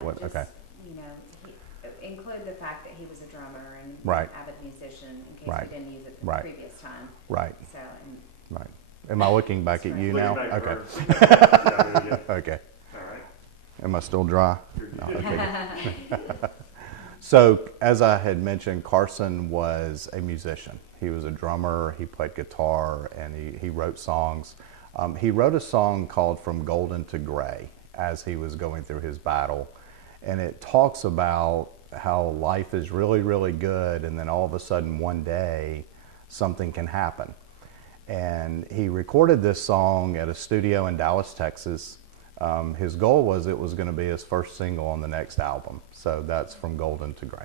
What? Just, Okay. you know, include the fact that he was a drummer and Right. avid musician in case Right. we didn't use it the Right. previous time. Right. So, and Right. Am I looking back at you Looking now? back at Okay. her. Yeah. Okay. All right. Am I still dry? You're No, good. okay. So, as I had mentioned, Carson was a musician. He was a drummer, he played guitar, and he wrote songs. He wrote a song called From Golden to Gray as he was going through his battle. And it talks about how life is really, really good, and then all of a sudden one day something can happen. And he recorded this song at a studio in Dallas, Texas. His goal was it was going to be his first single on the next album. So that's From Golden to Gray.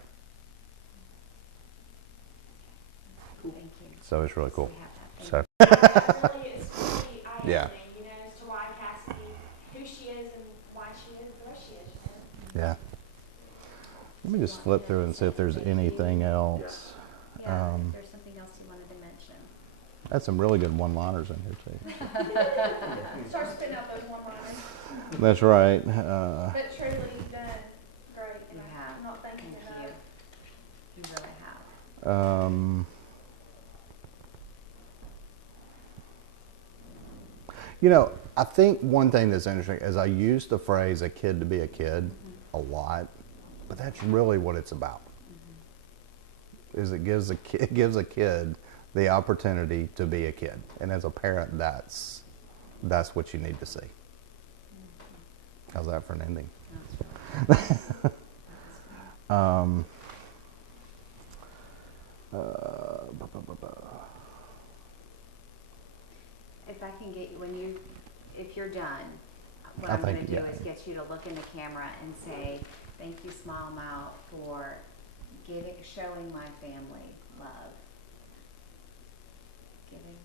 thank you. So it's really cool. We have So that. Really, it's really eye-opening, Yeah. you know, as to why Cassidy, who she is and why she is the way she is, yeah. Let me just flip through and see if there's anything else. Yeah, if there's something else you wanted to mention. Had some really good one-liners in here too. Start spitting out those one-liners. That's right. But truly, you've done great, and You have. I'm not thanking Thank you you. enough. You really have. You know, I think one thing that's interesting is I use the phrase "a kid to be a kid" a lot, but that's really what it's about. Is it gives a kid the opportunity to be a kid, and as a parent, that's what you need to see. How's that for an ending? That's really If I can get you, if you're done, what I I'm going think, to do yeah. is get you to look in the camera and say, thank you, Smile Mouth, for showing my family love. Giving,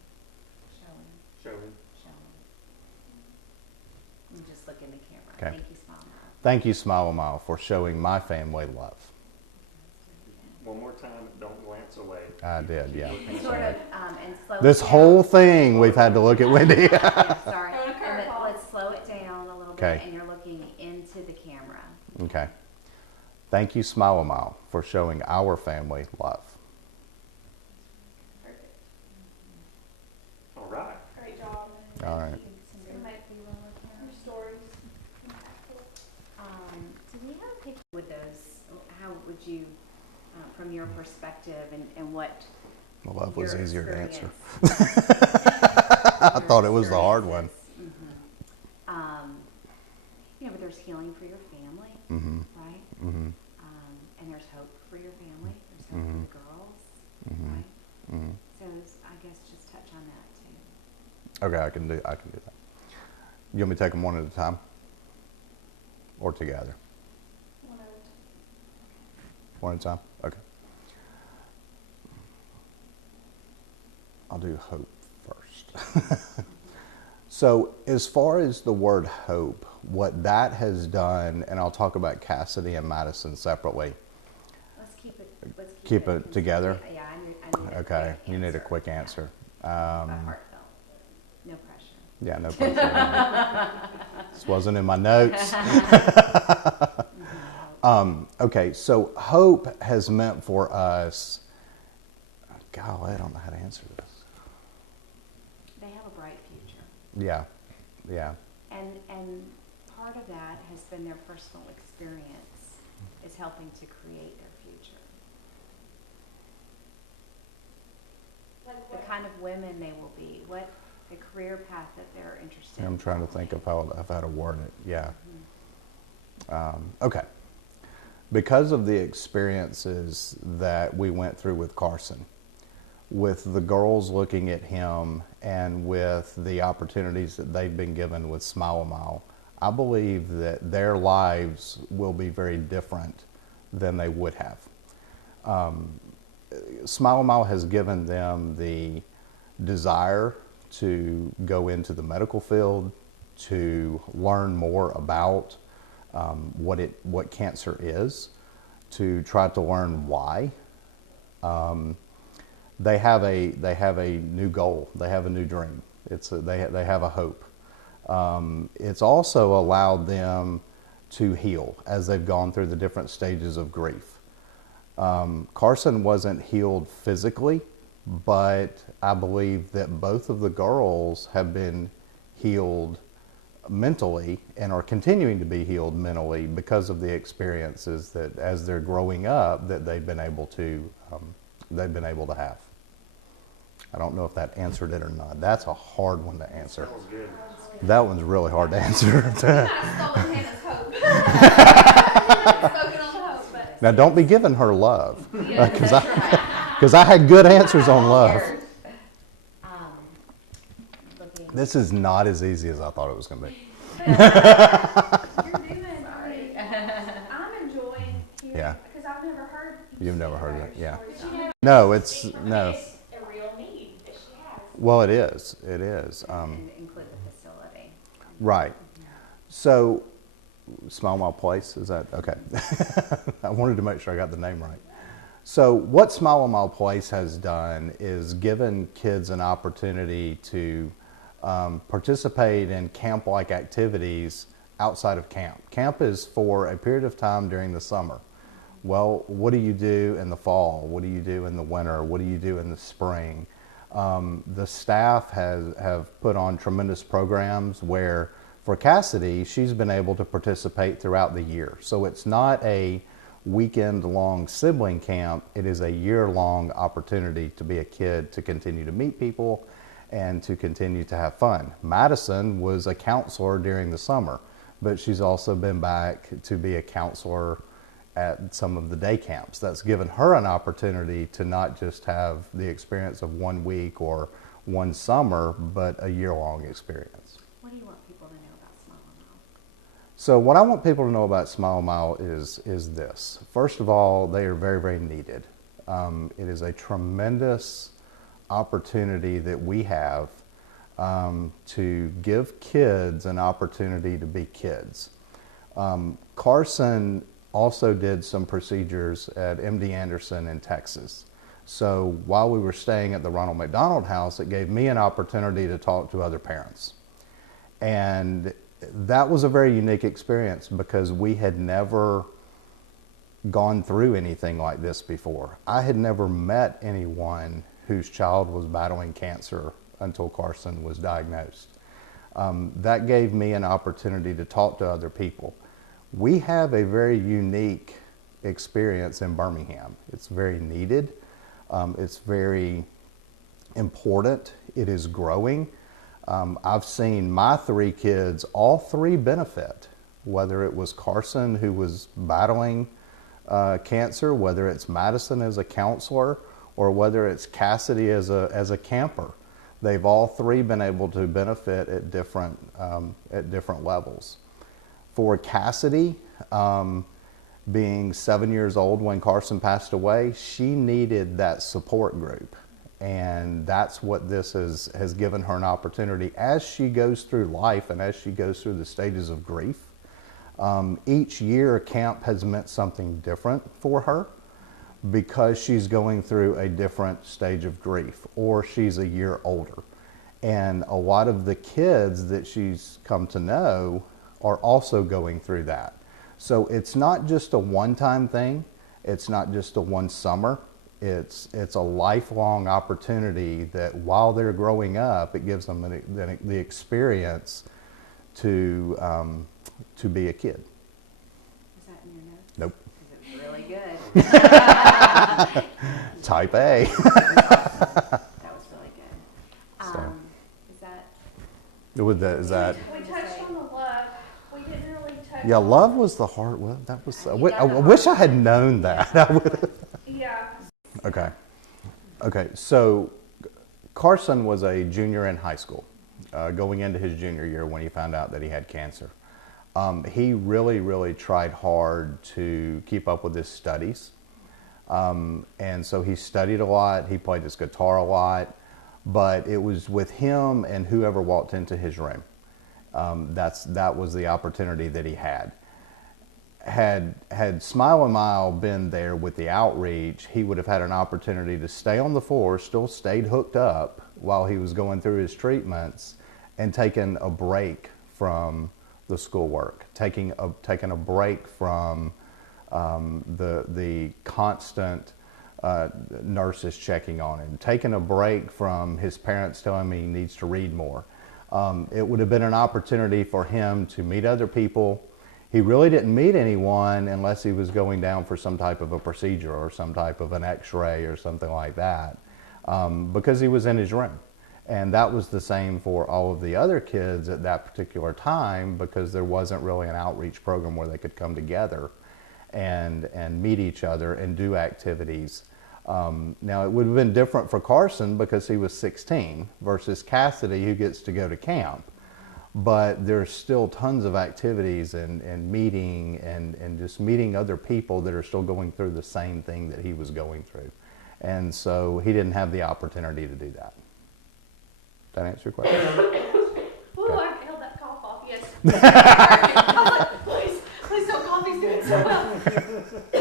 showing, Showing. showing. And just look in the camera. Okay. Thank you, Smile Mouth. Thank you, Smile a Mile, for showing my family love. One more time, don't glance away. I did, yeah. And sort of, and slow This it down. whole thing, we've had to look at Wendy. Yeah, sorry. Throw a And then curveball. let's slow it down a little bit, Okay. and you're looking into the camera. Okay. Thank you, Smile a Mile, for showing our family love. Perfect. All right. Great job. All right. It's gonna make your stories impactful. Do we have a picture with those? How would you, from your perspective, and what? Love was your easier to answer. experience- I thought it was the hard one. You know, but there's healing for your family, Mm-hmm. right? Mm-hmm. And there's hope for your family. There's hope for the girls, Mhm. right? Mm-hmm. So I guess just touch on that too. Okay, I can do that. You want me to take them one at a time? Or together? One of it. One at a time? Okay. I'll do hope first. So, as far as the word hope, what that has done, and I'll talk about Cassidy and Madison separately. Let's keep Keep it together? Yeah, I need a Okay, quick you need a answer. quick answer. Heartfelt. No pressure. Yeah, no pressure. This wasn't in my notes. Okay, so hope has meant for us, golly, I don't know how to answer this. They have a bright future. Yeah, yeah, And part of that has been their personal experience is helping to create their future. Like The what? kind of women they will be, what the career path that they're interested in. I'm trying to think of how to word it, yeah. Mhm. Okay. Because of the experiences that we went through with Carson, with the girls looking at him and with the opportunities that they've been given with Smile a Mile, I believe that their lives will be very different than they would have. Smile a Mile has given them the desire to go into the medical field, to learn more about what cancer is, to try to learn why. They have a new goal. They have a new dream. They have a hope. It's also allowed them to heal as they've gone through the different stages of grief. Carson wasn't healed physically, but I believe that both of the girls have been healed mentally and are continuing to be healed mentally because of the experiences that, as they're growing up, that they've been able to have. I don't know if that answered it or not. That's a hard one to answer. That was good. That one's really hard to answer. I've stolen Hannah's hope. Spoken on the hope, but. Now, don't be giving her love, because I had good answers on love. Looking. This is not as easy as I thought it was going to be. You're doing great. I'm enjoying hearing, Yeah. because I've never heard. You've never heard of it, yeah. Stories. No, it's no. It's a real need that she has. Well, it is. It is. And include the facility. Right. So, Smile Mile Place, is that okay? I wanted to make sure I got the name right. So, what Smile Mile Place has done is given kids an opportunity to participate in camp-like activities outside of camp. Camp is for a period of time during the summer. Well, what do you do in the fall? What do you do in the winter? What do you do in the spring? The staff have put on tremendous programs where, for Cassidy, she's been able to participate throughout the year. So it's not a weekend-long sibling camp. It is a year-long opportunity to be a kid, to continue to meet people, and to continue to have fun. Madison was a counselor during the summer, but she's also been back to be a counselor at some of the day camps. That's given her an opportunity to not just have the experience of 1 week or one summer, but a year-long experience. What do you want people to know about Smile Mile? So what I want people to know about Smile Mile is this. First of all, they are very, very needed. It is a tremendous opportunity that we have to give kids an opportunity to be kids. Carson also did some procedures at MD Anderson in Texas. So while we were staying at the Ronald McDonald House, it gave me an opportunity to talk to other parents. And that was a very unique experience because we had never gone through anything like this before. I had never met anyone whose child was battling cancer until Carson was diagnosed. That gave me an opportunity to talk to other people. We have a very unique experience in Birmingham. It's very needed. It's very important. It is growing. I've seen my 3 kids, all 3 benefit, whether it was Carson who was battling cancer, whether it's Madison as a counselor, or whether it's Cassidy as a camper. They've all 3 been able to benefit at different levels. For Cassidy, being 7 years old when Carson passed away, she needed that support group. And that's what this has given her an opportunity as she goes through life and as she goes through the stages of grief. Each year, camp has meant something different for her because she's going through a different stage of grief, or she's a year older. And a lot of the kids that she's come to know are also going through that. So it's not just a one-time thing. It's not just a one summer. It's a lifelong opportunity that while they're growing up, it gives them the experience to be a kid. Is that in your notes? Nope. Because it's really good. Type A. That was really good. So. Is that? We touched on the love. We didn't really touch Yeah, on. love was the hard. Well, that was. You I got the wish I hard had known that. I would. Yeah. Okay. So Carson was a junior in high school, going into his junior year when he found out that he had cancer. He really, really tried hard to keep up with his studies. And so he studied a lot. He played his guitar a lot. But it was with him and whoever walked into his room. That was the opportunity that he had. Had Smile a Mile been there with the outreach, he would have had an opportunity to stay on the floor, still stayed hooked up while he was going through his treatments, and taken a break from the schoolwork, taking a break from the constant nurses checking on him, taking a break from his parents telling him he needs to read more. It would have been an opportunity for him to meet other people. He really didn't meet anyone unless he was going down for some type of a procedure or some type of an x-ray or something like that, because he was in his room. And that was the same for all of the other kids at that particular time, because there wasn't really an outreach program where they could come together and meet each other and do activities. Now, it would have been different for Carson because he was 16 versus Cassidy, who gets to go to camp. But there's still tons of activities and meeting and just meeting other people that are still going through the same thing that he was going through. And so he didn't have the opportunity to do that. Did that answer your question? Ooh, I held that cough off, yes. I was like, please don't cough, he's doing so well. Because, you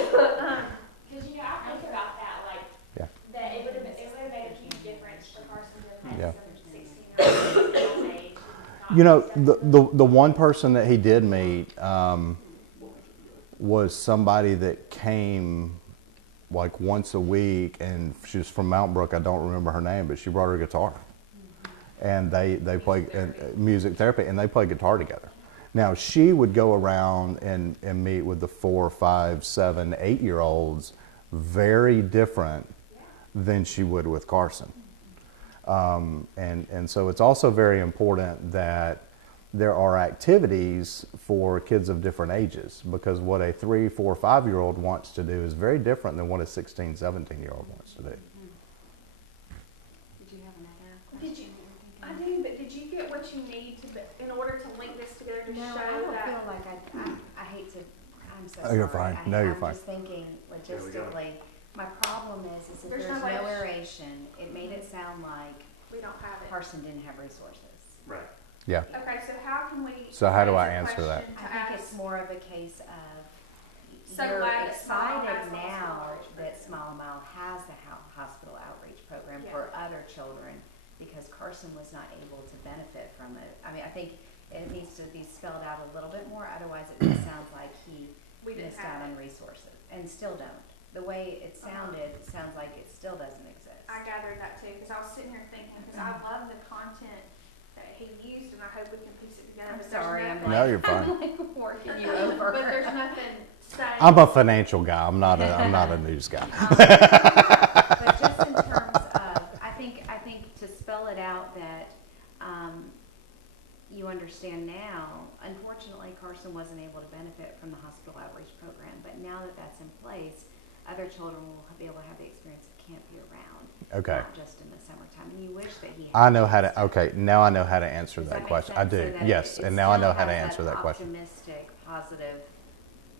know, I think about that, like, Yeah. that it would have made a huge difference for Carson to have Yeah. had some 16-year-olds age. You know, the one person that he did meet was somebody that came like once a week, and she was from Mount Brook. I don't remember her name, but she brought her guitar. And they played music therapy, and they played guitar together. Now, she would go around and meet with the 4, 5, 7, 8-year-olds, very different than she would with Carson. And so it's also very important that there are activities for kids of different ages, because what a 3, 4, 5-year-old wants to do is very different than what a 16, 17-year-old wants to do. Did you have another Did you? question? I do, but did you get what you need in order to link this together to No, show I don't that? feel like I hate to, I'm so Oh, sorry. you're fine. No, you're fine. I'm just thinking There we go. logistically. My problem is if There's there's no way no to- aeration, it made it sound like We don't have it. Carson didn't have resources. Right. Yeah. Okay, so how can we? So how do I raise a answer that? question to I think ask- it's more of a case of So you're glad that Smile has excited the now hospital outreach that program. Smile Mile has the hospital outreach program Yeah. for other children, because Carson was not able to benefit from it. I mean, I think it needs to be spelled out a little bit more, otherwise it just sounds like he We didn't missed out have on it. resources, and still don't. The way it sounded, sounds like it still doesn't exist. I gathered that too, because I was sitting here thinking, because I love the content that he used, and I hope we can piece it together. I'm but there's sorry, I'm nothing- No, you're fine. I'm like working you over. But there's nothing saying. I'm a financial guy. I'm not a news guy. But just in terms of, I think to spell it out that, you understand now, unfortunately Carson wasn't able to benefit from the hospital outreach program, but now that that's in place, other children will be able to have the experience of camp year round. Okay. Not just in the summertime, and you wish that he had. I know how to. Okay, now I know how to answer Does that make question. I sense? do. So that Yes, it and now I know still how to has answer that question. Optimistic, positive,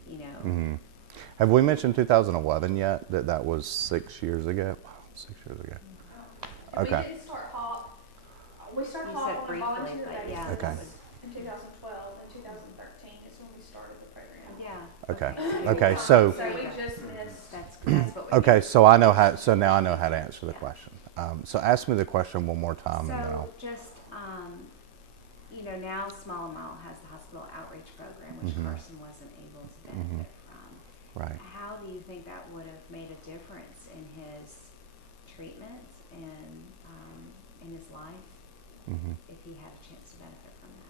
you know. Mhm. Have we mentioned 2011 yet? That was 6 years ago. Wow, 6 years ago. And Okay. We didn't start HAWK. We started You HAWK said on a briefly, volunteer but basis yeah. Okay. in 2012. In 2013 is when we started the program. Yeah. Okay. So Okay, you- so- So we just missed. That's what we. Okay, so I know how. So now I know how to answer the question. So ask me the question one more time, and then So I'll. just, you know, now Small Mile has the hospital outreach program, which Mhm. Carson wasn't able to benefit from. Right. How do you think that would have made a difference in his treatment and in his life Mm-hmm. if he had a chance to benefit from that?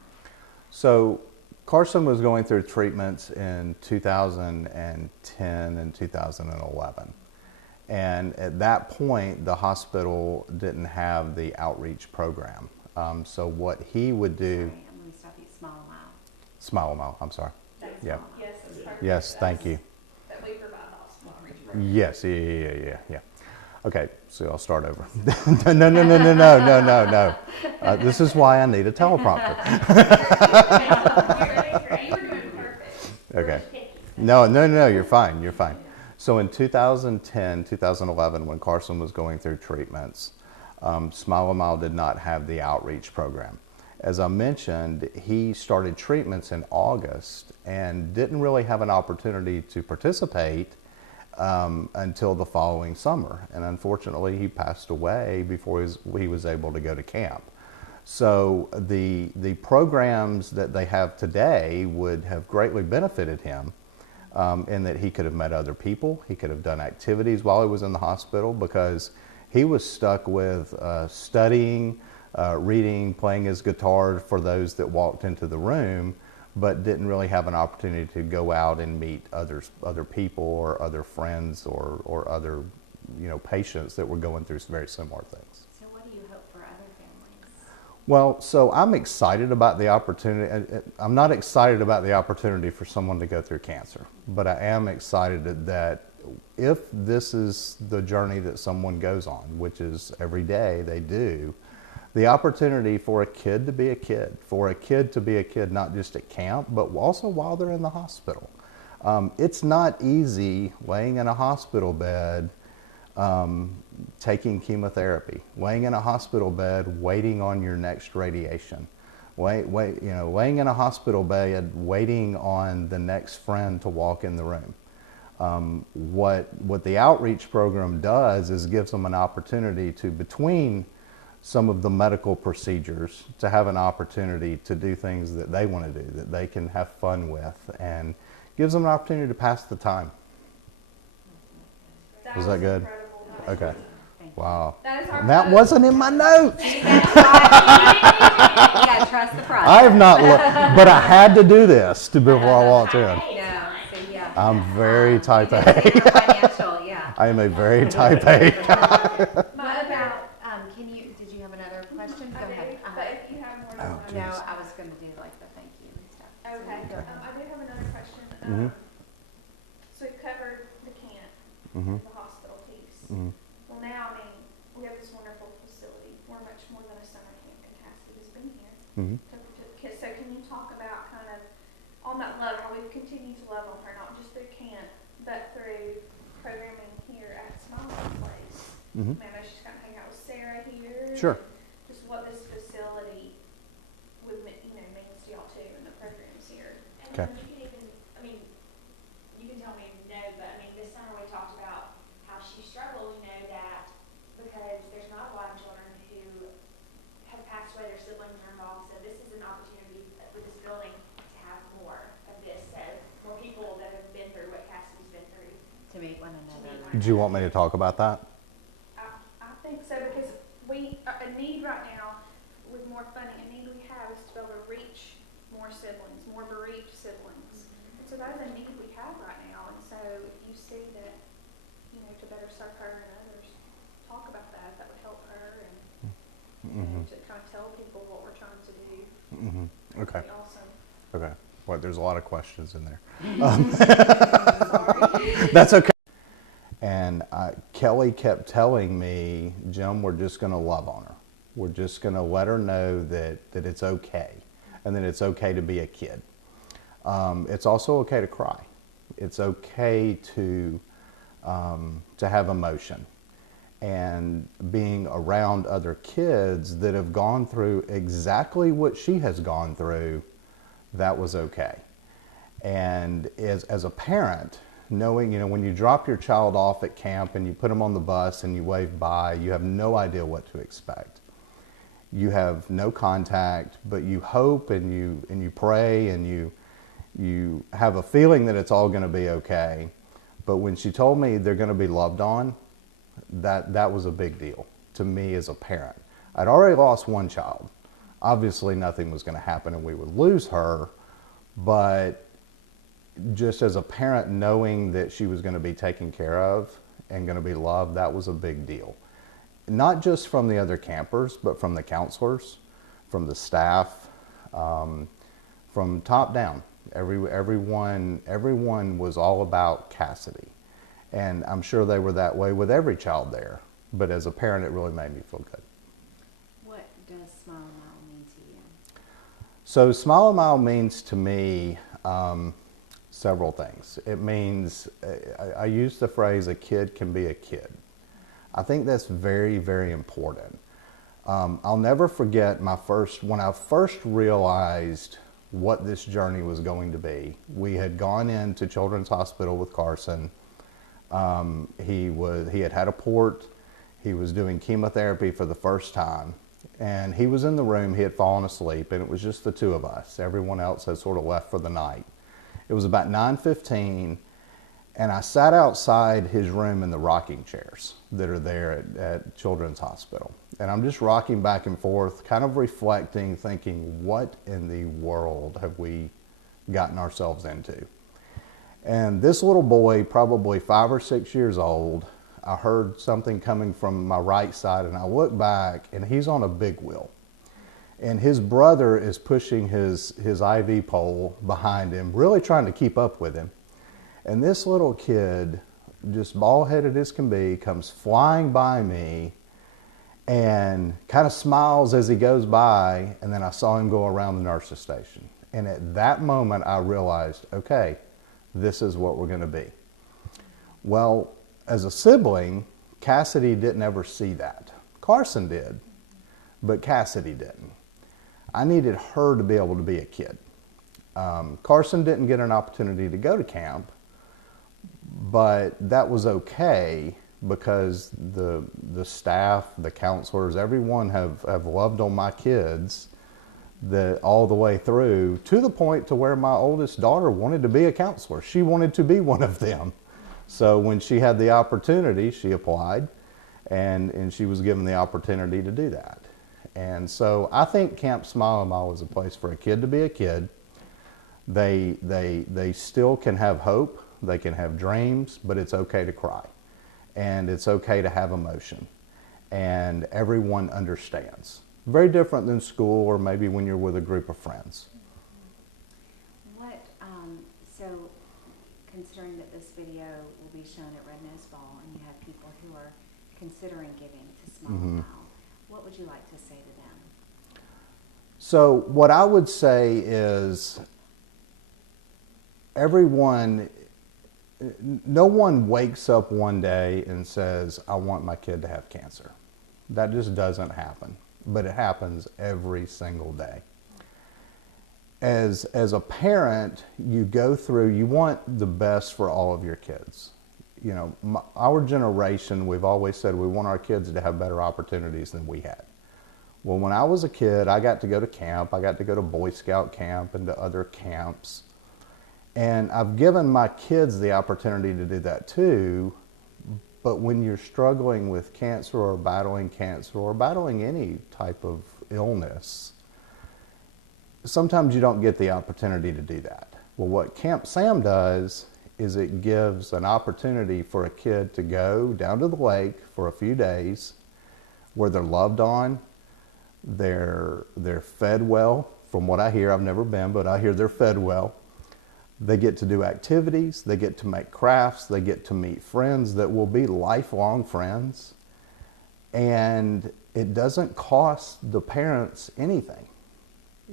So Carson was going through treatments in 2010 and 2011. And at that point, the hospital didn't have the outreach program. So what he would do, Sorry, I'm going to stop you. Small Mile. Smile Mile, I'm sorry. Thanks, Yeah. Mom. Yes, it's perfect. Yes, thank That's- you. That we provide hospital outreach program. Yes, yeah. Okay, so I'll start over. No. This is why I need a teleprompter. You were doing perfect. Okay. Just picky. No, you're fine. So in 2010, 2011, when Carson was going through treatments, Smile a Mile did not have the outreach program. As I mentioned, he started treatments in August and didn't really have an opportunity to participate until the following summer. And unfortunately, he passed away before he was able to go to camp. So the programs that they have today would have greatly benefited him in that he could have met other people, he could have done activities while he was in the hospital, because he was stuck with studying, reading, playing his guitar for those that walked into the room, but didn't really have an opportunity to go out and meet other people or other friends or other patients that were going through very similar things. So what do you hope for other families? Well, so I'm excited about the opportunity. I'm not excited about the opportunity for someone to go through cancer, but I am excited that if this is the journey that someone goes on, which is every day they do, the opportunity for a kid to be a kid, not just at camp, but also while they're in the hospital. It's not easy laying in a hospital bed, taking chemotherapy, laying in a hospital bed, waiting on your next radiation, laying in a hospital bed, waiting on the next friend to walk in the room. What the outreach program does is gives them an opportunity to, between some of the medical procedures, to have an opportunity to do things that they want to do, that they can have fun with, and gives them an opportunity to pass the time. Was that good? Incredible. Okay. Thank you. Wow. That is our And that vote. wasn't in my notes. You gotta trust the process. I have not looked, but I had to do this before I walked in. No, so yeah. I'm very type You A. did say you're financial, yeah. I am a very type A. What about, did you have another question? Go I ahead. do, but if you have more, Oh, No, geez. I was gonna do like the thank you and stuff. So okay. go ahead. I do have another question. Mhm. So we've covered the camp, Mhm. the hospital piece. Mhm. Well, now, I mean, we have this wonderful facility. We're much more than a summer camp, and Cassidy has been here. Mhm. So can you talk about kind of on that love, how we've continued to love on her, not just through camp, but through programming here at Smiley Place? Mhm. I mean, I know she's kind of hanging out with Sarah here. Sure. Just what this facility means to y'all too, and the programs here. And Okay. then you can even, I mean, you can tell me no, but I mean, this summer we talked about how she struggles, that because there's not a lot of children who have passed away, their siblings are involved, so this is an opportunity with this building to have more of this, so more people that have been through what Cassie's been through. To meet one another. Do you want me to talk about that? I think so, because a need right now, with more funding, a need we have is to be able to reach more siblings, more bereaved siblings. And so that's a need we have right now, and so if you see that, to better serve her and others, talk about that would help her, and Mhm. to kind of tell people what we're trying to do. Mhm. Okay. That'd be awesome. Okay. Well, there's a lot of questions in there. Sorry. That's okay. And Kelly kept telling me, Jim, we're just going to love on her. We're just going to let her know that it's okay, and that it's okay to be a kid. It's also okay to cry. It's okay to have emotion. And being around other kids that have gone through exactly what she has gone through, that was okay. And as a parent, knowing, when you drop your child off at camp and you put them on the bus and you wave bye, you have no idea what to expect. You have no contact, but you hope and you pray and you have a feeling that it's all going to be okay. But when she told me they're going to be loved on, that was a big deal to me as a parent. I'd already lost one child. Obviously nothing was going to happen and we would lose her, but just as a parent, knowing that she was going to be taken care of and going to be loved, that was a big deal. Not just from the other campers, but from the counselors, from the staff, from top down. Everyone was all about Cassidy. And I'm sure they were that way with every child there. But as a parent, it really made me feel good. What does Smile a Mile mean to you? So Smile a Mile means to me several things. It means, I use the phrase, a kid can be a kid. I think that's very, very important. I'll never forget when I first realized what this journey was going to be. We had gone into Children's Hospital with Carson. He had a port. He was doing chemotherapy for the first time. And he was in the room. He had fallen asleep, and it was just the two of us. Everyone else had sort of left for the night. It was about 9:15, and I sat outside his room in the rocking chairs that are there at Children's Hospital. And I'm just rocking back and forth, kind of reflecting, thinking, what in the world have we gotten ourselves into? And this little boy, probably 5 or 6 years old, I heard something coming from my right side, and I look back, and he's on a big wheel. And his brother is pushing his IV pole behind him, really trying to keep up with him. And this little kid, just bald-headed as can be, comes flying by me and kind of smiles as he goes by, and then I saw him go around the nurse's station. And at that moment, I realized, okay, this is what we're going to be. Well, as a sibling, Cassidy didn't ever see that. Carson did, but Cassidy didn't. I needed her to be able to be a kid. Carson didn't get an opportunity to go to camp, but that was okay because the staff, the counselors, everyone have loved on my kids all the way through, to the point to where my oldest daughter wanted to be a counselor. She wanted to be one of them. So when she had the opportunity, she applied, and she was given the opportunity to do that. And so I think Camp Smile and Mile is a place for a kid to be a kid. They still can have hope, they can have dreams, but it's okay to cry. And it's okay to have emotion. And everyone understands. Very different than school or maybe when you're with a group of friends. So considering that this video will be shown at Red Nose Ball and you have people who are considering giving to Smile and Mile, what would you like to say to them? So what I would say is no one wakes up one day and says, I want my kid to have cancer. That just doesn't happen, but it happens every single day. As a parent, you want the best for all of your kids. You know, our generation, we've always said we want our kids to have better opportunities than we had. Well, when I was a kid, I got to go to camp. I got to go to Boy Scout camp and to other camps. And I've given my kids the opportunity to do that too. But when you're struggling with cancer or battling any type of illness, sometimes you don't get the opportunity to do that. Well, what Camp Sam does is it gives an opportunity for a kid to go down to the lake for a few days where they're loved on, they're fed well. From what I hear, I've never been, but I hear they're fed well. They get to do activities, they get to make crafts, they get to meet friends that will be lifelong friends. And it doesn't cost the parents anything.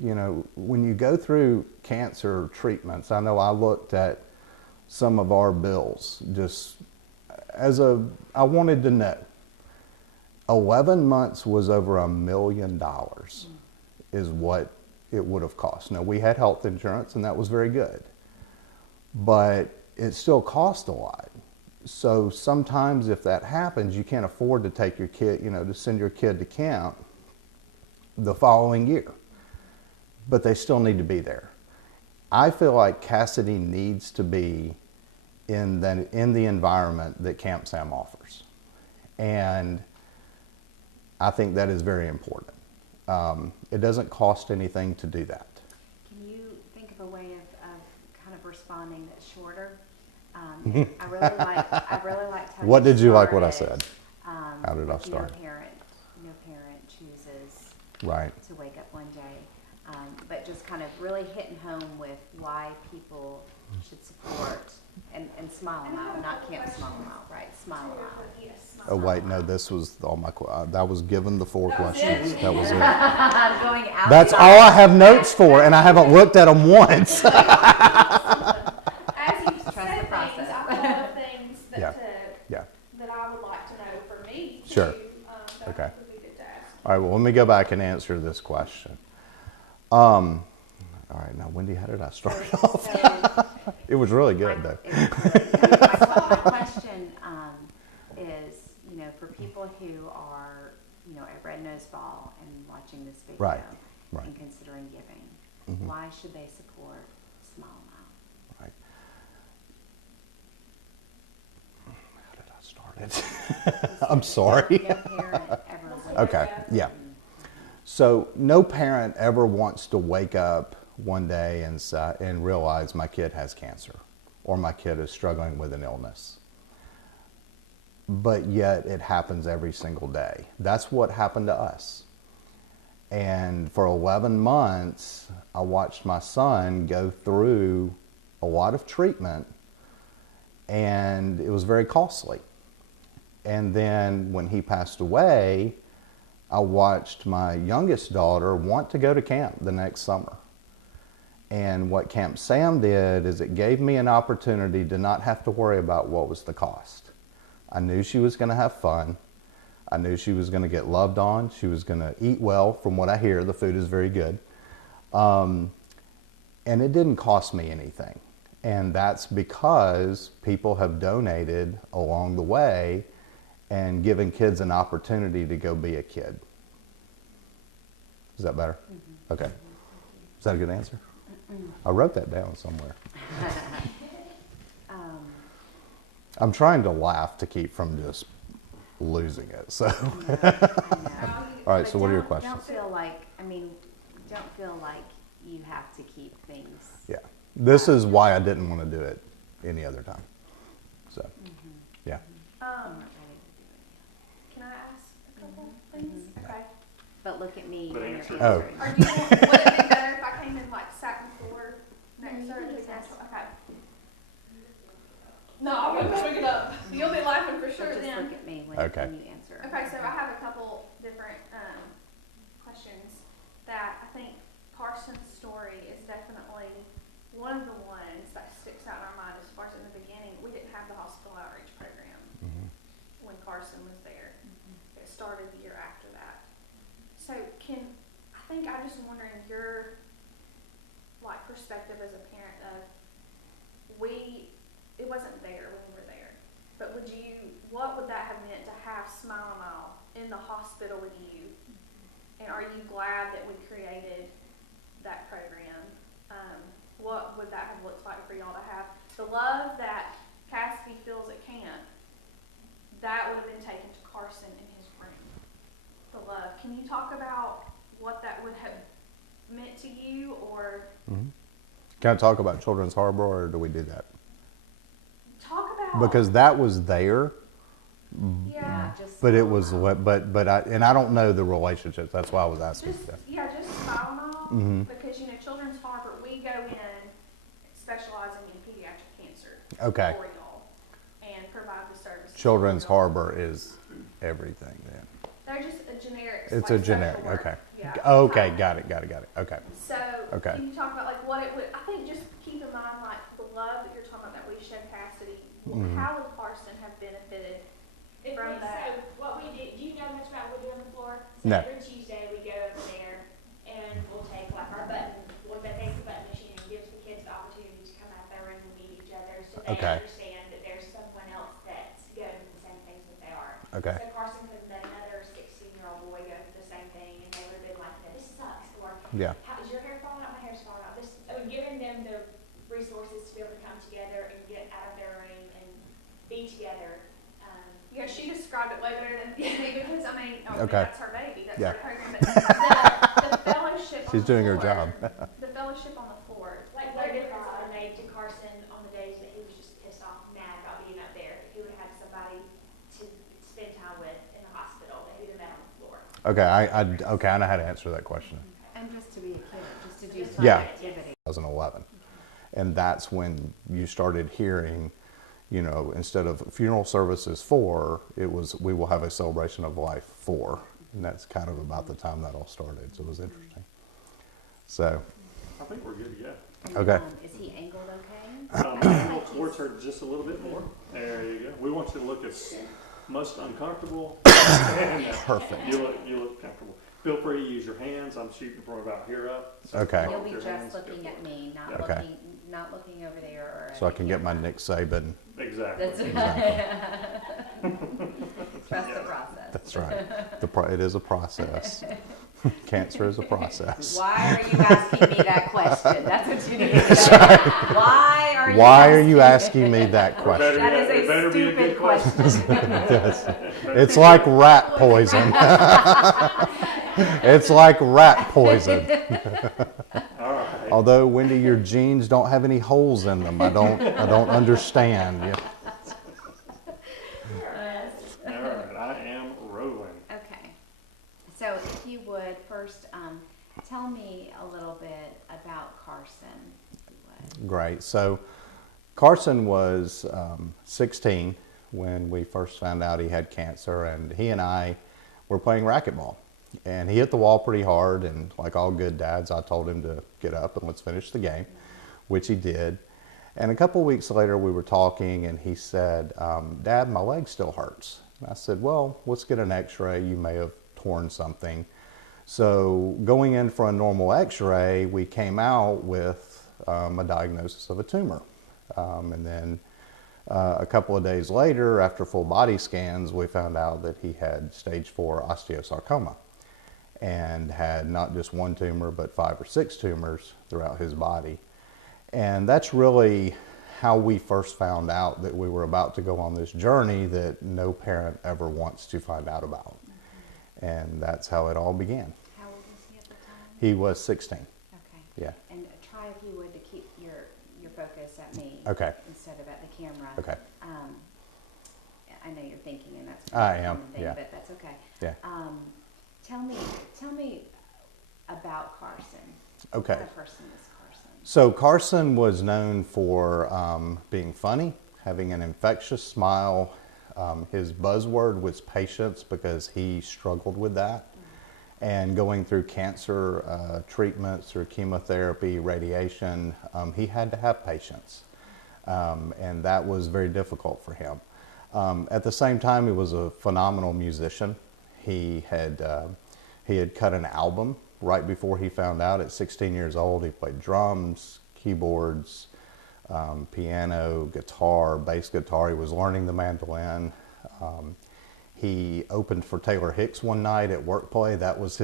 You know, when you go through cancer treatments, I know I looked at some of our bills just I wanted to know. 11 months was over $1 million is what it would have cost. Now, we had health insurance, and that was very good. But it still cost a lot. So sometimes if that happens, you can't afford to take your kid, to send your kid to camp the following year. But they still need to be there. I feel like Cassidy needs to be in the environment that Camp Sam offers. And I think that is very important. It doesn't cost anything to do that. Can you think of a way of kind of responding that's shorter? I really liked how What did you like what I started, said? How did I start? No parent chooses Right. to wake up one day. But just kind of really hitting home with why people should support and Smile and Mile, not Camp Smile and Mile, right? Smile and Mile. Oh wait, no, this was all my. That was given the 4 questions. That was it. I'm going out. That's all I have notes for, and I haven't looked at them once. As you said things, process. I thought of things Yeah. that I would like to know for me. Sure. That Okay. would be good to ask. All right, well, let me go back and answer this question. All right, now, Wendy, how did I start off? So, It was really good, though. my question is, for people who are, at Red Nose Ball and Right, ago right. and considering giving, Mhm. why should they support Smile Mile? Right. How did I start it? I'm sorry. No parent ever would. Okay, yeah. So no parent ever wants to wake up one day and realize my kid has cancer or my kid is struggling with an illness. But yet it happens every single day. That's what happened to us. And for 11 months, I watched my son go through a lot of treatment, and it was very costly. And then when he passed away, I watched my youngest daughter want to go to camp the next summer. And what Camp Sam did is it gave me an opportunity to not have to worry about what was the cost. I knew she was going to have fun. I knew she was going to get loved on. She was going to eat well. From what I hear, the food is very good. And it didn't cost me anything. And that's because people have donated along the way and given kids an opportunity to go be a kid. Is that better? Mm-hmm. Okay. Is that a good answer? I wrote that down somewhere. I'm trying to laugh to keep from just losing it. So, I know. all right. But So, what are your don't questions? feel like, don't feel like you have to keep things. Yeah, this is why I didn't want to do it any other time. So, yeah. I'm not ready to do it Can I ask a couple things? Okay. yet. But look at me But when you're answer. Oh. answering. Or do you want, would it be better if I came in like sat on the floor next No, to you her? can just ask. Okay. No, I'm gonna pick it up. You'll be laughing for So sure just then. look at me when Okay. you answer. Okay, so I have a couple different questions that I think Carson's story is definitely one of the ones that sticks out in our mind as far as in the beginning. We didn't have the hospital outreach program when Carson was there. It started the year after that. So I'm just wondering your like perspective as a parent of it wasn't there when we were there, but what would that have meant to have Smile Mile in the hospital with you? And are you glad that we created that program? What would that have looked like for y'all to have the love that Cassidy feels at camp? That would have been taken to Carson in his room. The love. Can you talk about what that would have meant to you, or Can I talk about Children's Harbor, or do we do that? talk about Because that was there, yeah, just. but it Smile was Mile. but I don't know the relationships. That's why I was asking. just Smile Mile, Mhm. because Children's Harbor, we go in specializing in pediatric cancer Okay. for y'all and provide the services. Children's for y'all. Harbor is everything then. They're just a generic. It's like a generic. social work. Okay. Yeah. Okay. type. Got it. Okay. So Okay. can you talk about like what it would? I think just keep in mind like the love that you're talking about that we showed Cassidy. Mhm. How would Carson have benefited? If From we, that. so what we do you know much about what we do on the floor? So No. every Tuesday we go over there and we'll take like our button, that takes the button machine and gives the kids the opportunity to come out of their room and meet each other so they Okay. understand that there's someone else that's going through the same things that they are. Okay. So Carson could have let another 16-year-old boy go through the same thing and they would have been like, no, this sucks, or Yeah. how is your hair falling out? My hair's falling out. Giving them the resources to be able to come together and get out of their room and be together. Yeah, she described it way better than me because Okay. that's her baby, that's Yeah. her program. But the fellowship. She's on the doing her floor, job. The fellowship on the floor. Like what difference it would have made to Carson on the days that he was just pissed off, mad about being up there. If he would have had somebody to spend time with in the hospital that he would have met on the floor. Okay. I know how to answer that question. And just to be a kid, just to do Just fun Yeah. activity. 2011, and that's when you started hearing, instead of funeral services for, it was we will have a celebration of life for, and that's kind of about the time that all started. So it was interesting. So I think we're good to go. And, Okay. Is he angled okay? Angle towards her just a little bit more. There you go. We want you to look as most uncomfortable. And, perfect. You look comfortable. Feel free to use your hands. I'm shooting from about here up. So Okay. You'll with be your just hands, looking go at for it. me, Okay. not looking over there or. So I can get my Nick Saban. Exactly. That's Exactly. Trust the process. That's right. It is a process. Cancer is a process. Why are you asking me that question? That's what you need to say. Why are you asking me that question? That is It better a be a stupid good question. question. It's like rat poison. It's like rat poison. All right. Although, Wendy, your jeans don't have any holes in them. I don't understand. Yeah. All right. I am rolling. Okay. So if you would first tell me a little bit about Carson. If you would. Great. So Carson was 16 when we first found out he had cancer, and he and I were playing racquetball. And he hit the wall pretty hard, and like all good dads, I told him to get up and let's finish the game, which he did. And a couple weeks later, we were talking, and he said, Dad, my leg still hurts. And I said, well, let's get an x-ray. You may have torn something. So going in for a normal x-ray, we came out with a diagnosis of a tumor. And then a couple of days later, after full body scans, we found out that he had stage 4 osteosarcoma and had not just one tumor, but 5 or 6 tumors throughout his body. And that's really how we first found out that we were about to go on this journey that no parent ever wants to find out about. Mm-hmm. And that's how it all began. How old was he at the time? He was 16. Okay. Yeah. And try, if you would, to keep your focus at me. Okay. Instead of at the camera. Okay. I know you're thinking, and that's I a am, common thing, yeah. but that's okay. Yeah. Tell me about Carson. Okay. What kind of person is Carson? So Carson was known for being funny, having an infectious smile. His buzzword was patience because he struggled with that. And going through cancer treatments or chemotherapy, radiation, he had to have patience. And that was very difficult for him. At the same time, he was a phenomenal musician. He had cut an album right before he found out. At 16 years old, he played drums, keyboards, piano, guitar, bass guitar. He was learning the mandolin. He opened for Taylor Hicks one night at Workplay. That was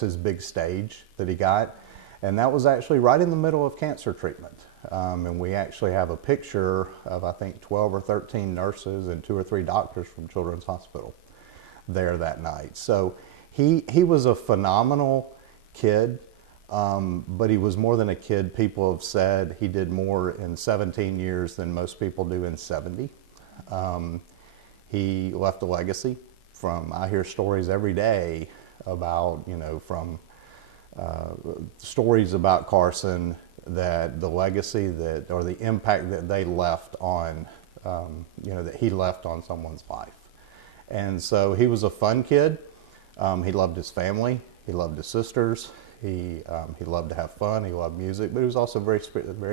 his big stage that he got. And that was actually right in the middle of cancer treatment. And we actually have a picture of, I think, 12 or 13 nurses and 2 or 3 doctors from Children's Hospital there that night. So he was a phenomenal kid, but he was more than a kid. People have said he did more in 17 years than most people do in 70. He left a legacy. I hear stories every day about, from stories about Carson, that the legacy or the impact that they left on, that he left on someone's life. And so he was a fun kid. He loved his family. He loved his sisters. He loved to have fun. He loved music, but he was also very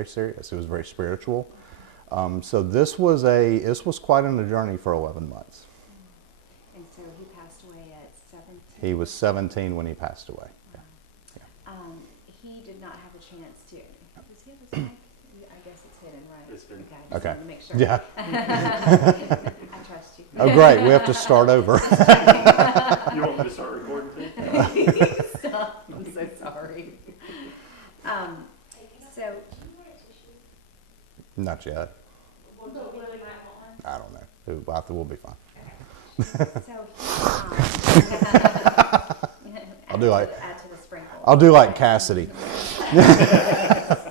serious. He was very spiritual. So this was quite a journey for 11 months. And so he passed away at 17? He was 17 when he passed away. He did not have a chance to. Does he have his mic? I guess it's hidden, right? It's hidden. Okay. Okay. To make sure. Yeah. I trust you. Oh, great. We have to start over. You want me to start recording too? Stop. I'm so sorry. So Not yet. We'll do it when I want one. I don't know. I think we'll be fine. add to the sprinkle. I'll do like Cassidy.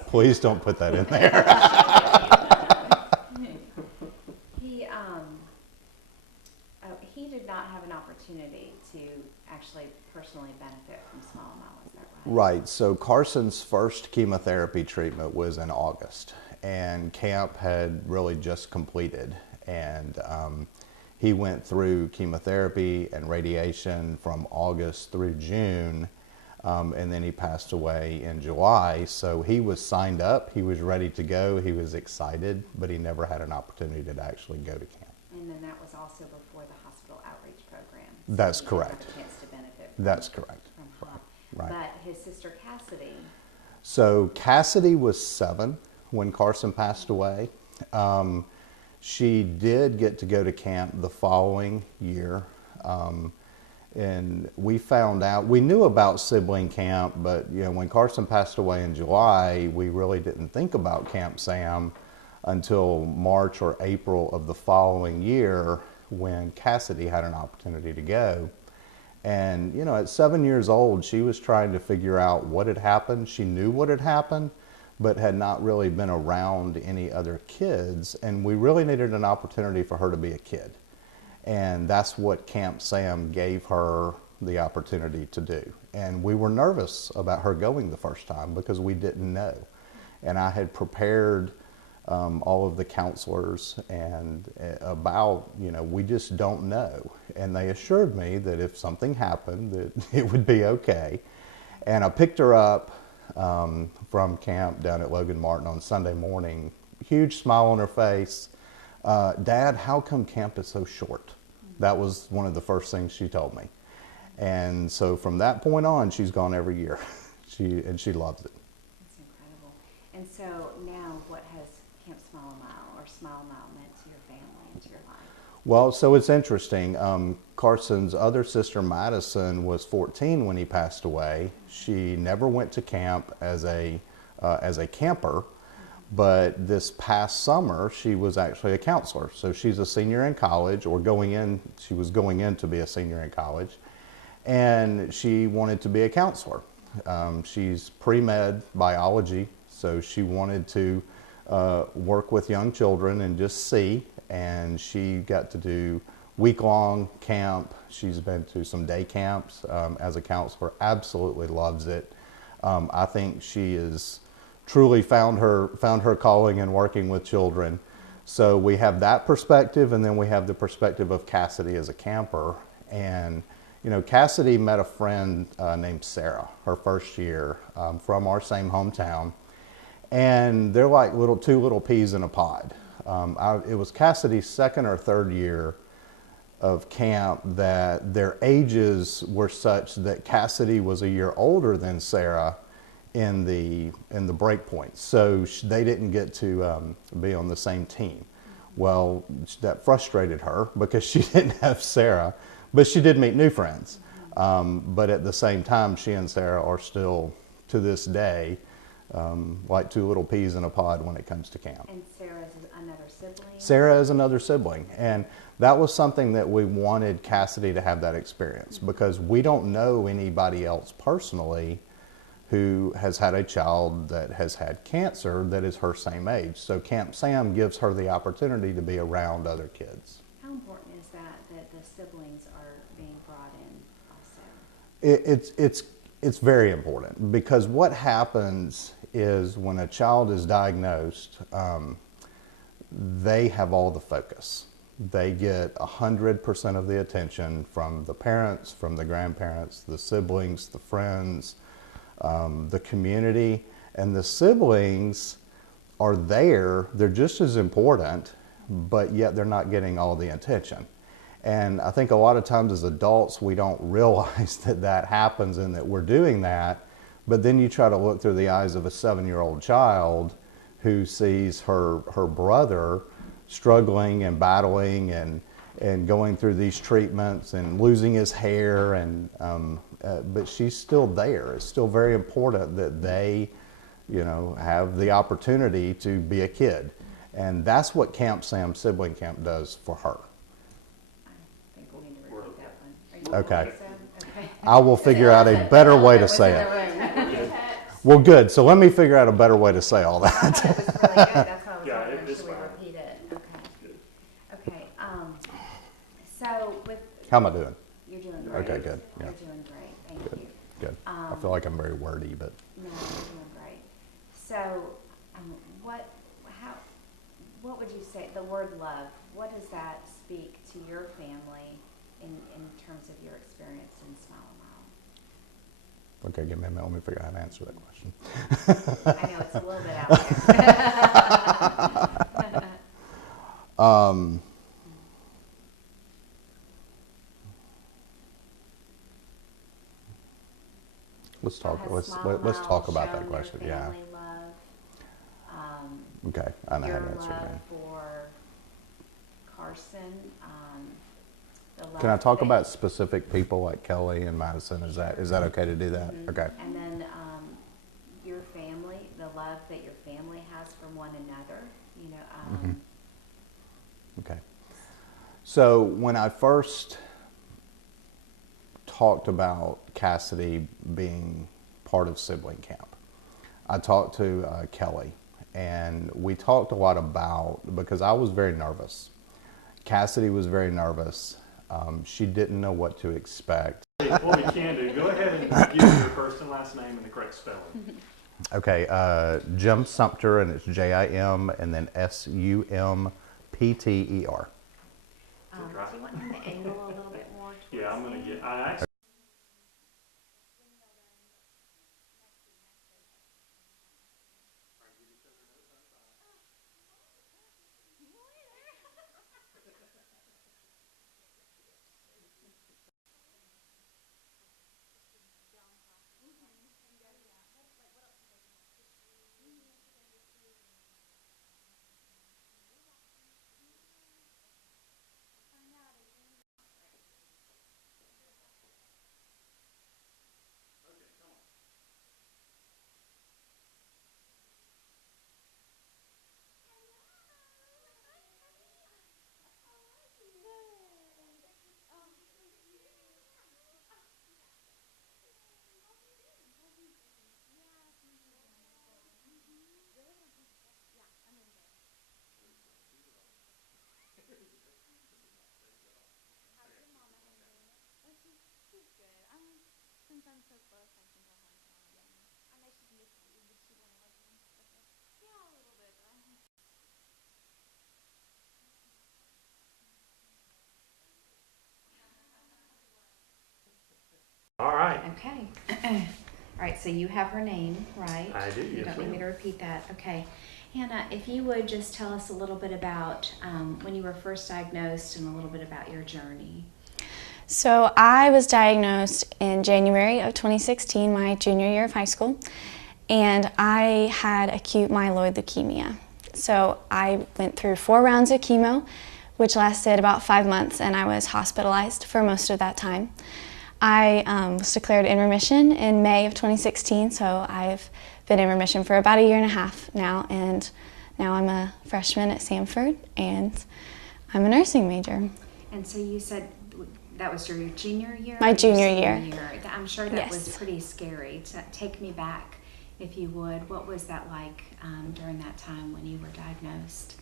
Please don't put that in there. He did not have an opportunity to actually personally benefit from small amount, is that right? Right. So Carson's first chemotherapy treatment was in August, and camp had really just completed. And he went through chemotherapy and radiation from August through June, and then he passed away in July. So he was signed up, he was ready to go, he was excited, but he never had an opportunity to actually go to camp. And then that was also before the hospital outreach program. So That's he correct. didn't have a chance to benefit That's correct. from HOP. Right. But his sister Cassidy, So Cassidy was 7 when Carson passed away. She did get to go to camp the following year. And we found out, we knew about sibling camp, but when Carson passed away in July, we really didn't think about Camp Sam until March or April of the following year, when Cassidy had an opportunity to go. And at 7 years old, she was trying to figure out what had happened. She knew what had happened, but had not really been around any other kids, and we really needed an opportunity for her to be a kid. And that's what Camp Sam gave her the opportunity to do. And we were nervous about her going the first time because we didn't know. And I had prepared all of the counselors and about, we just don't know. And they assured me that if something happened, that it would be okay. And I picked her up from camp down at Logan Martin on Sunday morning, huge smile on her face. Dad, how come camp is so short? That was one of the first things she told me. And so from that point on, she's gone every year. She loves it. That's incredible. And so now what has Camp Smile Mile or Smile Mile meant to your family and to your life? Well, so it's interesting. Carson's other sister, Madison, was 14 when he passed away. She never went to camp as a camper. But this past summer, she was actually a counselor. So she's a senior in college, or she was going in to be a senior in college. And she wanted to be a counselor. She's pre-med biology, so she wanted to work with young children and just see. And she got to do week-long camp. She's been to some day camps as a counselor, absolutely loves it. I think she is truly found her calling in working with children. So we have that perspective, and then we have the perspective of Cassidy as a camper. And Cassidy met a friend named Sarah her first year from our same hometown, and they're like two little peas in a pod. It was Cassidy's second or third year of camp that their ages were such that Cassidy was a year older than Sarah in the break points, so they didn't get to be on the same team. Well, that frustrated her because she didn't have Sarah, but she did meet new friends. But at the same time, she and Sarah are still, to this day, like two little peas in a pod when it comes to camp. And Sarah's another sibling? Sarah is another sibling, and that was something that we wanted Cassidy to have that experience, because we don't know anybody else personally who has had a child that has had cancer that is her same age. So Camp Sam gives her the opportunity to be around other kids. How important is that the siblings are being brought in also? It's very important, because what happens is when a child is diagnosed, they have all the focus. They get 100% of the attention from the parents, from the grandparents, the siblings, the friends, the community. And the siblings are there, they're just as important, but yet they're not getting all the attention. And I think a lot of times as adults, we don't realize that happens and that we're doing that. But then you try to look through the eyes of a 7-year-old child who sees her brother struggling and battling and going through these treatments and losing his hair, and but she's still there. It's still very important that they, have the opportunity to be a kid. And that's what Camp Sam Sibling Camp does for her. I think we need to repeat that one. Are you Okay. okay, Sam? Okay. I will figure out a better way to say it. Well, good. So let me figure out a better way to say all that. That was really good. That's why I was Yeah, wondering, it's should we fine. repeat it? Okay. So with, How am I doing? you're doing great. Okay, good. Yeah. You're doing great. Thank Good. you. Good. I feel like I'm very wordy, but No, you're doing great. So, what would you say, the word love, what does that speak to your family in terms of your experience in Smile a Mile? okay, give me a minute. Let me figure out how to answer that question. I know it's a little bit out there. Let's talk. Has Let's Smile let's Mile talk about shown that question. your Yeah. family love, Okay, I know how your to answer love that. for Carson, the love Can I talk that- about specific people like Kelly and Madison? Is that okay to do that? Mhm. Okay. And then your family, the love that your family has for one another, you know. Okay. So when I first talked about Cassidy being part of sibling camp, I talked to Kelly, and we talked a lot about, because I was very nervous. Cassidy was very nervous. She didn't know what to expect. Hey, what we can do, go ahead and give your first and last name and the correct spelling. Okay, Jim Sumter, and it's Jim and then Sumpter. Do you want him to angle a little bit more? Yeah, I'm towards gonna you? get, I actually, all right. Okay. All right, so you have her name, right? I do, You yes, don't need me ma'am. to repeat that. Okay. Hannah, if you would just tell us a little bit about when you were first diagnosed and a little bit about your journey. So I was diagnosed in January of 2016, my junior year of high school, and I had acute myeloid leukemia. So I went through 4 rounds of chemo, which lasted about 5 months, and I was hospitalized for most of that time. I was declared in remission in May of 2016, so I've been in remission for about 1.5 years now, and now I'm a freshman at Samford, and I'm a nursing major. And so you said that was your junior year? My or your junior senior year. I'm sure that was Yes. pretty scary. Take me back, if you would. What was that like during that time when you were diagnosed?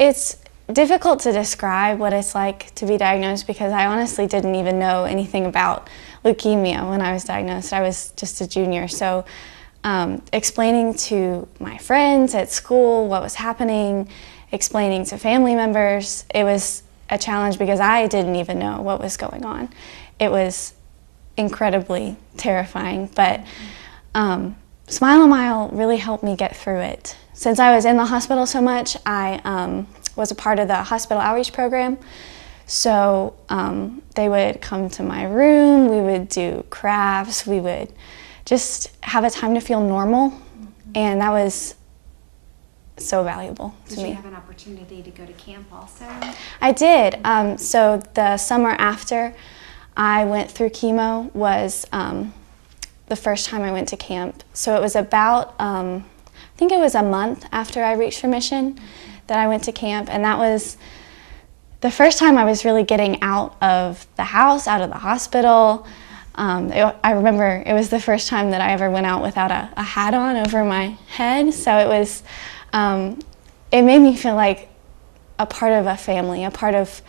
It's difficult to describe what it's like to be diagnosed because I honestly didn't even know anything about leukemia when I was diagnosed. I was just a junior, so explaining to my friends at school what was happening, explaining to family members, it was a challenge because I didn't even know what was going on. It was incredibly terrifying, but Smile a Mile really helped me get through it. Since I was in the hospital so much, I was a part of the hospital outreach program. So they would come to my room, we would do crafts, we would just have a time to feel normal, and that was so valuable to Did me. you have an opportunity to go to camp also? I did. So the summer after I went through chemo was the first time I went to camp. So it was about, I think it was a month after I reached remission that I went to camp, and that was the first time I was really getting out of the house, out of the hospital. I remember it was the first time that I ever went out without a hat on over my head, so it was, it made me feel like a part of a family, a part of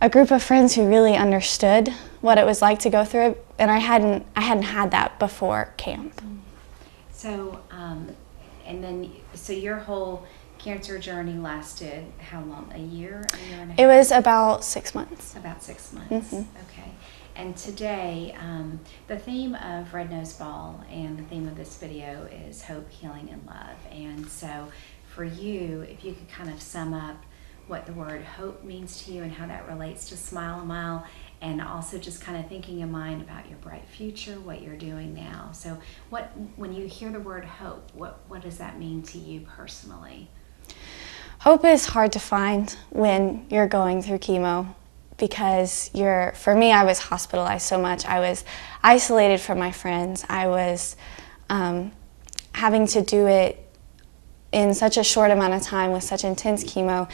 a group of friends who really understood what it was like to go through it, and I hadn't had that before camp. So, and then, so your whole cancer journey lasted how long? A year and a half? It was about 6 months. About 6 months. Mhm. Okay. And today, the theme of Red Nose Ball and the theme of this video is hope, healing, and love. And so for you, if you could kind of sum up what the word hope means to you and how that relates to Smile a Mile, and also just kind of thinking in mind about your bright future, what you're doing now. So when you hear the word hope, what does that mean to you personally? Hope is hard to find when you're going through chemo because for me, I was hospitalized so much. I was isolated from my friends. I was having to do it in such a short amount of time with such intense chemo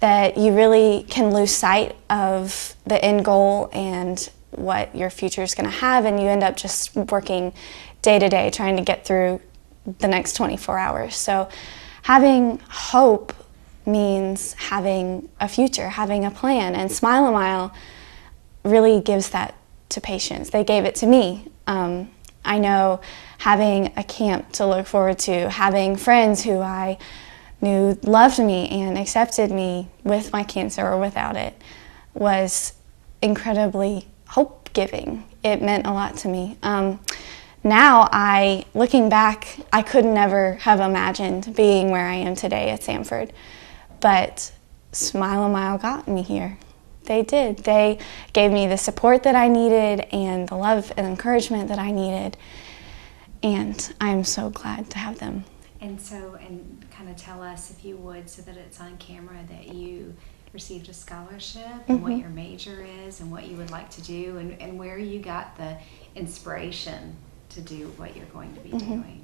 that you really can lose sight of the end goal and what your future is going to have, and you end up just working day to day trying to get through the next 24 hours. So having hope means having a future, having a plan, and Smile a Mile really gives that to patients. They gave it to me. I know having a camp to look forward to, having friends who I knew loved me and accepted me with my cancer or without it was incredibly hope-giving. It meant a lot to me. Now, looking back, I could never have imagined being where I am today at Samford. But Smile a Mile got me here. They did. They gave me the support that I needed and the love and encouragement that I needed. And I'm so glad to have them. And kind of tell us, if you would, so that it's on camera, that you received a scholarship and what your major is and what you would like to do and where you got the inspiration to do what you're going to be doing.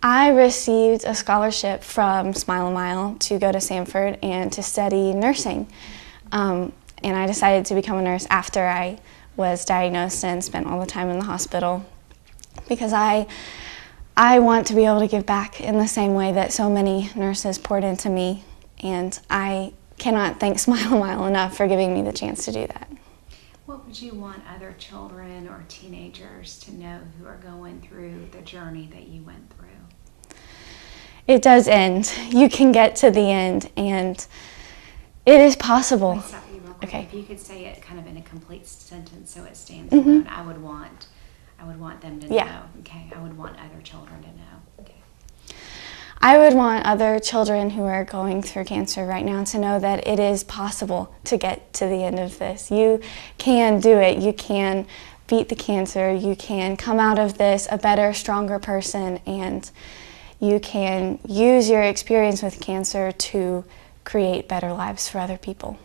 I received a scholarship from Smile a Mile to go to Samford and to study nursing. And I decided to become a nurse after I was diagnosed and spent all the time in the hospital, because I want to be able to give back in the same way that so many nurses poured into me, and I cannot thank Smile a Mile enough for giving me the chance to do that. What would you want other children or teenagers to know who are going through the journey that you went through? It does end. You can get to the end, and it is possible. Let me stop you real quick. Okay. If you could say it kind of in a complete sentence so it stands alone, I would want them to know. Okay, I would want other children to know. Okay. I would want other children who are going through cancer right now to know that it is possible to get to the end of this. You can do it. You can beat the cancer. You can come out of this a better, stronger person, and you can use your experience with cancer to create better lives for other people.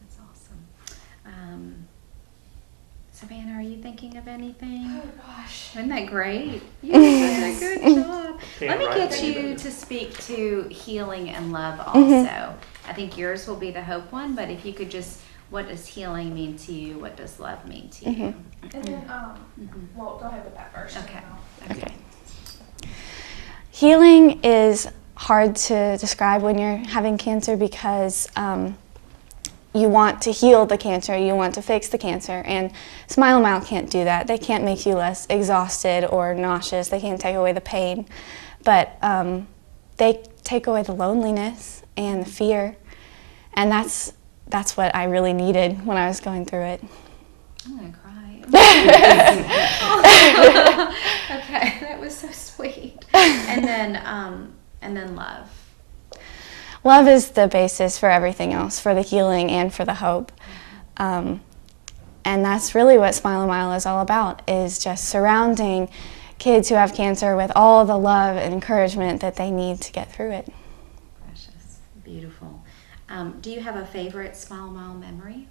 That's awesome. Savannah, are you thinking of anything? Oh gosh. Isn't that great? You did a good job. Can't Let me write get that you either. to speak to healing and love also. I think yours will be the hope one, but if you could just, what does healing mean to you? What does love mean to you? And then, well, go ahead with that first. Okay. and Okay. Healing is hard to describe when you're having cancer, because you want to heal the cancer, you want to fix the cancer, and Smile a Mile can't do that. They can't make you less exhausted or nauseous. They can't take away the pain, but they take away the loneliness and the fear, and that's what I really needed when I was going through it. I'm gonna cry. Okay, that was so sweet. And then love. Love is the basis for everything else, for the healing and for the hope. And that's really what Smile a Mile is all about, is just surrounding kids who have cancer with all the love and encouragement that they need to get through it. Precious. Beautiful. Do you have a favorite Smile a Mile memory?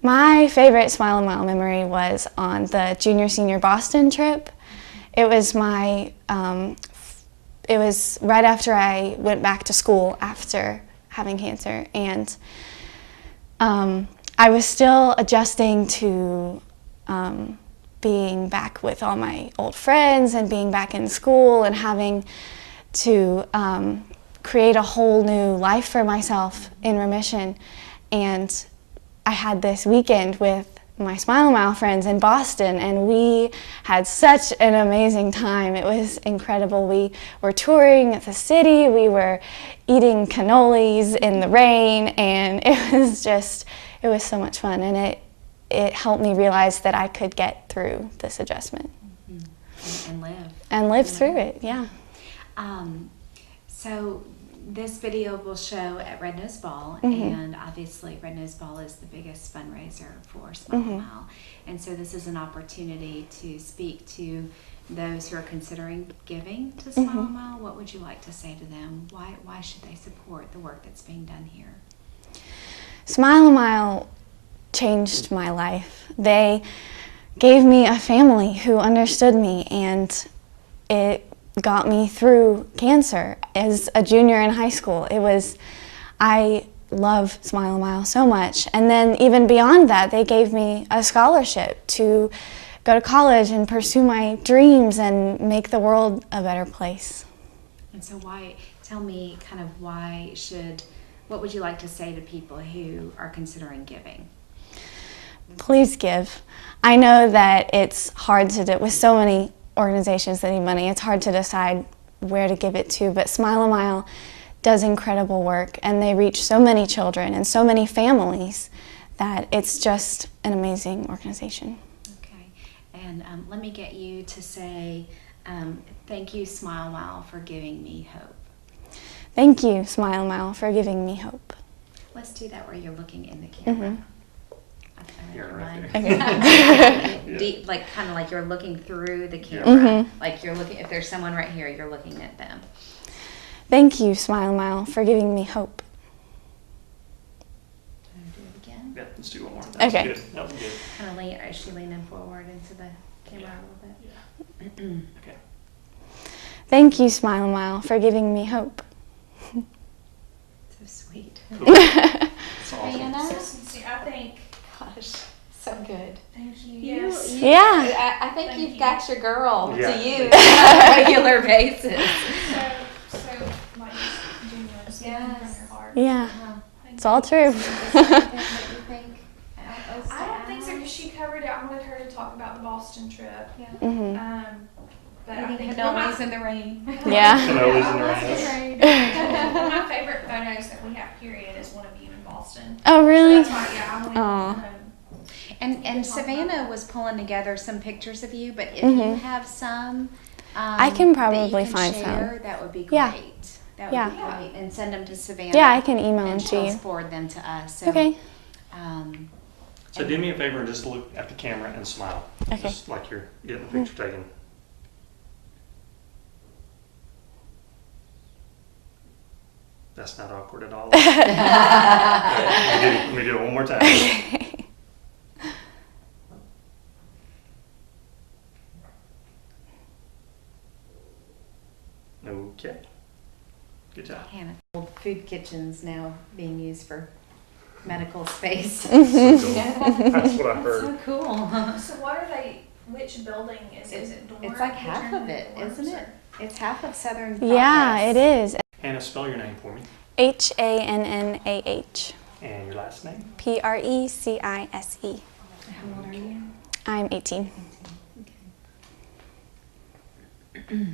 My favorite Smile a Mile memory was on the junior-senior Boston trip. It was it was right after I went back to school after having cancer, and I was still adjusting to being back with all my old friends and being back in school and having to create a whole new life for myself in remission. And I had this weekend with my Smile a Mile friends in Boston, and we had such an amazing time. It was incredible. We were touring the city, we were eating cannolis in the rain, and it was so much fun, and it helped me realize that I could get through this adjustment. And live. Through it, yeah. So this video will show at Red Nose Ball, and obviously Red Nose Ball is the biggest fundraiser for Smile a Mile. And so this is an opportunity to speak to those who are considering giving to Smile a Mile. What would you like to say to them? Why should they support the work that's being done here? Smile a Mile changed my life. They gave me a family who understood me, and it got me through cancer as a junior in high school. I love Smile a Mile so much. And then even beyond that, they gave me a scholarship to go to college and pursue my dreams and make the world a better place. And so tell me kind of what would you like to say to people who are considering giving? Please give. I know that it's hard to do, with so many organizations that need money, it's hard to decide where to give it to, but Smile a Mile does incredible work, and they reach so many children and so many families that it's just an amazing organization. Okay, and let me get you to say thank you, Smile a Mile, for giving me hope. Thank you, Smile a Mile, for giving me hope. Let's do that where you're looking in the camera. Yeah, right Okay. Yeah. Deep, like kind of like you're looking through the camera. Mhm. Like you're looking, if there's someone right here, you're looking at them. Thank you, Smile a Mile, for giving me hope. Can I do it again? Yeah, let's do one more. That was Okay. good. That was good. Kind of is she leaning forward into the camera a little bit? Okay. Thank you, Smile a Mile, for giving me hope. So sweet. Cool. That's awesome. Hannah? So sincere. I think, Gosh, so good. thank you. You- Yes. you- Yeah. I think Thank you've you. got your girl Yeah. to use on a regular basis. So like genuine, speaking Yes. from your heart. Yeah, Thank it's you. all true. Is there anything that you think else to I don't think so add? because she covered it. I wanted her to talk about the Boston trip. Yeah. Mhm. But I Eating think cannolis in the rain. Yeah. Cannolis in the rain. One of my favorite photos that we have, period, is one of you in Boston. Oh, So really? that's why, yeah, I wanted. Aw. And Savannah was pulling together some pictures of you, but if Mhm. you have some, I can that probably you can find some. share, that would be great. Yeah. That would Yeah. be great, and send them to Savannah. Yeah, I can email them and to she'll you. forward them to us. So, Okay. So do me a favor and just look at the camera and smile. Okay. Just like you're getting the picture taken. That's not awkward at all. Let me do it one more time. Okay. Good job. Hannah, old food kitchens now being used for medical space. So cool. That's what I heard. So cool. So what are they? Which building is it? Dorm? It's like half of it, Dorms isn't or- it? It's half of Southern Yeah, Progress. it is. Hannah, spell your name for me H-A-N-N-A-H. and your last name. P-R-E-C-I-S-E. How old are you? I'm 18. Okay.